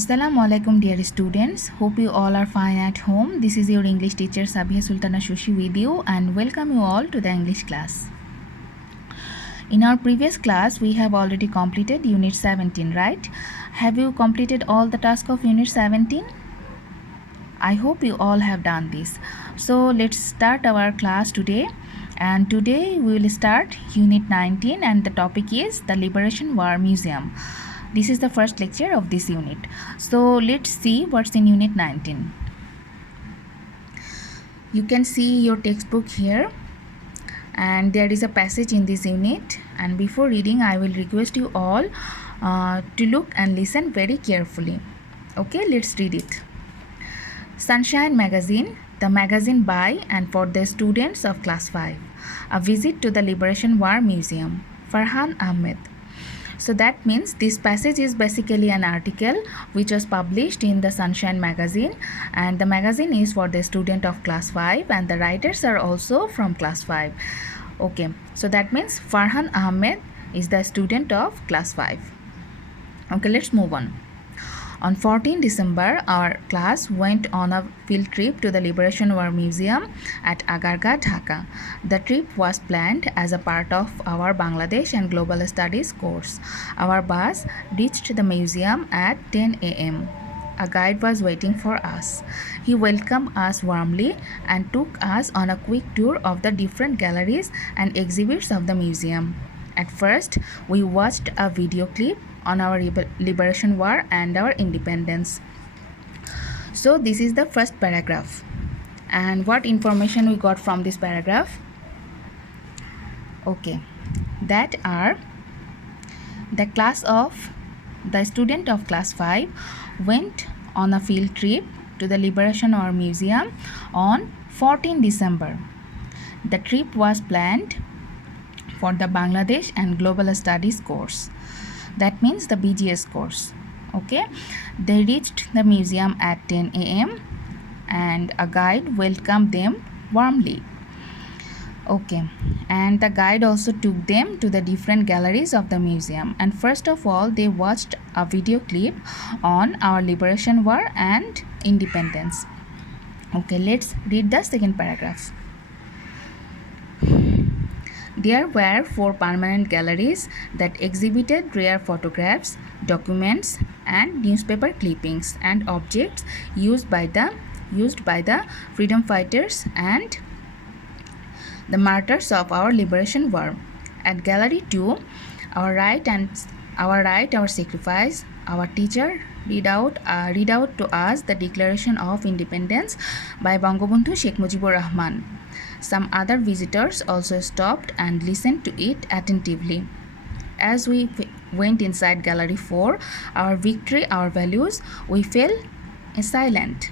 Assalamualaikum dear students. Hope you all are fine at home. This is your English teacher Sabia Sultana Shushi with you and welcome you all to the English class. In our previous class we have already completed unit 17, right? Have you completed all the tasks of unit 17? I hope you all have done this. So let's start our class today. And today we will start unit 19 and the topic is the Liberation War Museum. This is the first lecture of this unit. So let's see what's in unit 19. You can see your textbook here and there is a passage in this unit, and before reading I will request you all to look and listen very carefully. Okay, let's read it. Sunshine Magazine, the magazine by and for the students of class 5. A visit to the Liberation War Museum. Farhan Ahmed. So that means this passage is basically an article which was published in the Sunshine Magazine, and the magazine is for the student of class 5 and the writers are also from class 5. Okay, so that means Farhan Ahmed is the student of class 5. Okay, let's move on. On 14 December, our class went on a field trip to the Liberation War Museum at Agarga, Dhaka. The trip was planned as a part of our Bangladesh and Global Studies course. Our bus reached the museum at 10 a.m. A guide was waiting for us. He welcomed us warmly and took us on a quick tour of the different galleries and exhibits of the museum. At first, we watched a video clip on our Liberation War and our independence. So this is the first paragraph. And what information we got from this paragraph? Okay, that are the student of class 5 went on a field trip to the Liberation War Museum on 14 December. The trip was planned for the Bangladesh and Global Studies course. That means the BGS course. Okay, they reached the museum at 10 a.m. and a guide welcomed them warmly. Okay, and the guide also took them to the different galleries of the museum, and first of all they watched a video clip on our Liberation War and independence. Okay, let's read the second paragraph. There were 4 permanent galleries that exhibited rare photographs, documents, and newspaper clippings and objects used by the freedom fighters and the martyrs of our Liberation War. At Gallery 2, our right, our sacrifice, our teacher read out to us the Declaration of Independence by Bangabandhu Sheikh Mujibur Rahman. Some other visitors also stopped and listened to it attentively. As we went inside Gallery 4, our victory, our values, we fell silent.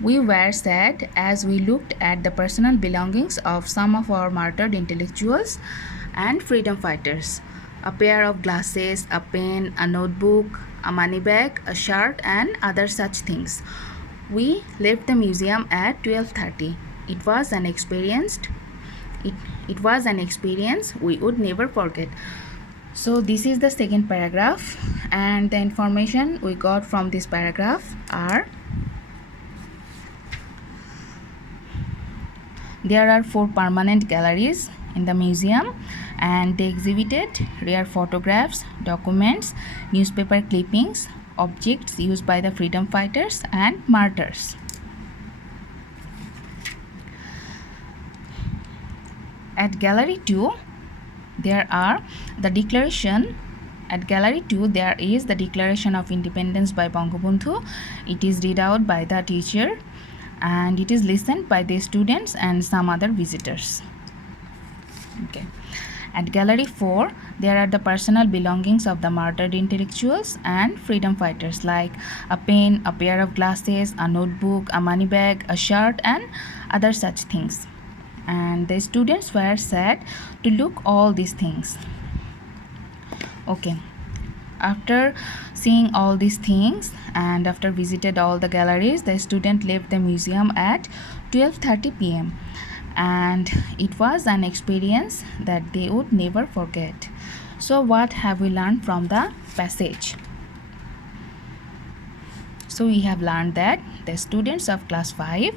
We were sad as we looked at the personal belongings of some of our martyred intellectuals and freedom fighters. A pair of glasses, a pen, a notebook, a money bag, a shirt, and other such things. We left the museum at 12:30. It was an experience we would never forget. So this is the second paragraph, and the information we got from this paragraph are: there are 4 permanent galleries in the museum and they exhibited rare photographs, documents, newspaper clippings, objects used by the freedom fighters and martyrs. At Gallery 2, there is the Declaration of Independence by Bangabandhu. It is read out by the teacher and it is listened by the students and some other visitors. Okay. At Gallery 4, there are the personal belongings of the martyred intellectuals and freedom fighters like a pen, a pair of glasses, a notebook, a money bag, a shirt, and other such things. And the students were sad to look all these things. Okay, after seeing all these things and after visited all the galleries, the student left the museum at 12:30 p.m. and it was an experience that they would never forget. So what have we learned from the passage? So we have learned that the students of class 5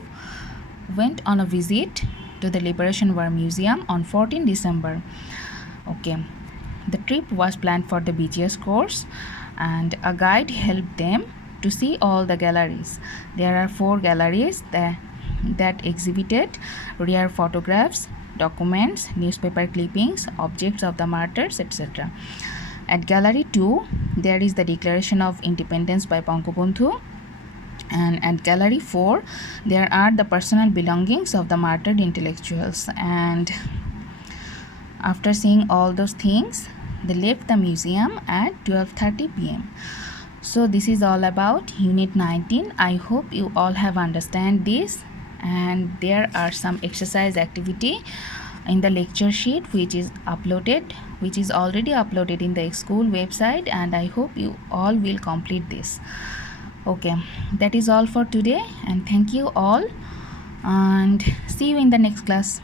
went on a visit to the Liberation War Museum on 14 December. Okay, the trip was planned for the BGS course, and a guide helped them to see all the galleries. There are 4 galleries that exhibited rare photographs, documents, newspaper clippings, objects of the martyrs, etc. At Gallery 2, there is the Declaration of Independence by Bangabandhu, and at Gallery 4, there are the personal belongings of the martyred intellectuals. And after seeing all those things, they left the museum at 12:30 p.m. So this is all about Unit 19. I hope you all have understand this, and there are some exercise activity in the lecture sheet which is already uploaded in the school website, and I hope you all will complete this. Okay, that is all for today, and thank you all, and see you in the next class.